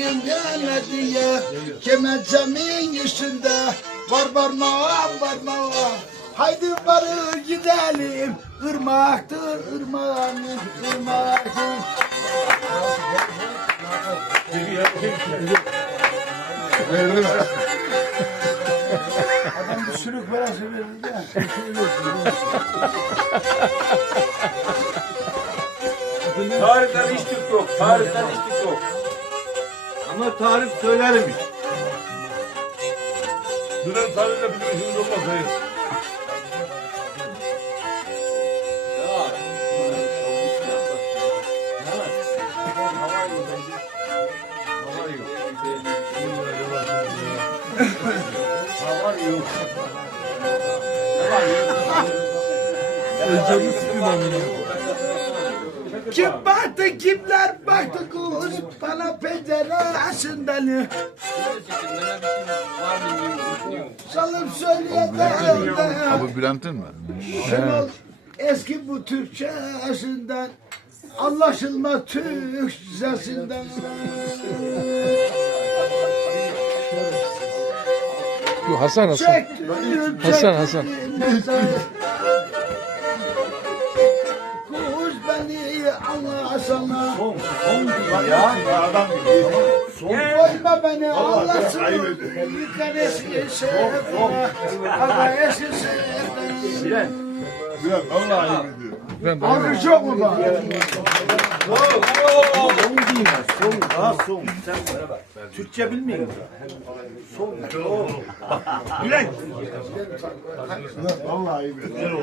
imgana diye Kemençemin üstünde Var parmağım parmağım Haydi varı gidelim Irmaktır ırmağım ırmaktır Adam bir sürük parası verir de. Tarihten hiç Türk yok. Tarihten hiç Türk yok. Ama tarif söylermiş. Dönem tarihle bizim işimiz olmaz hayır. Kim baktı kimler baktı kız bana pencere aşından Salım söyleyemem Bu Bülent'in mi? Şenol eski bu Türkçe aşından Anlaşılmaz Türkçesinden Yo, Hasan Hasan. Çektim, Hasan, Hasan. Beni anlasana Ya adam Koyma beni Allah'sın Yukarısı sevdana Ama eski sevdana Biraz vallahi ayıp ediyor. Alkış yok mu bak? daha son. Sen Türkçe bilmiyor musun? Son. Bülent. Vallahi ayıp ediyor.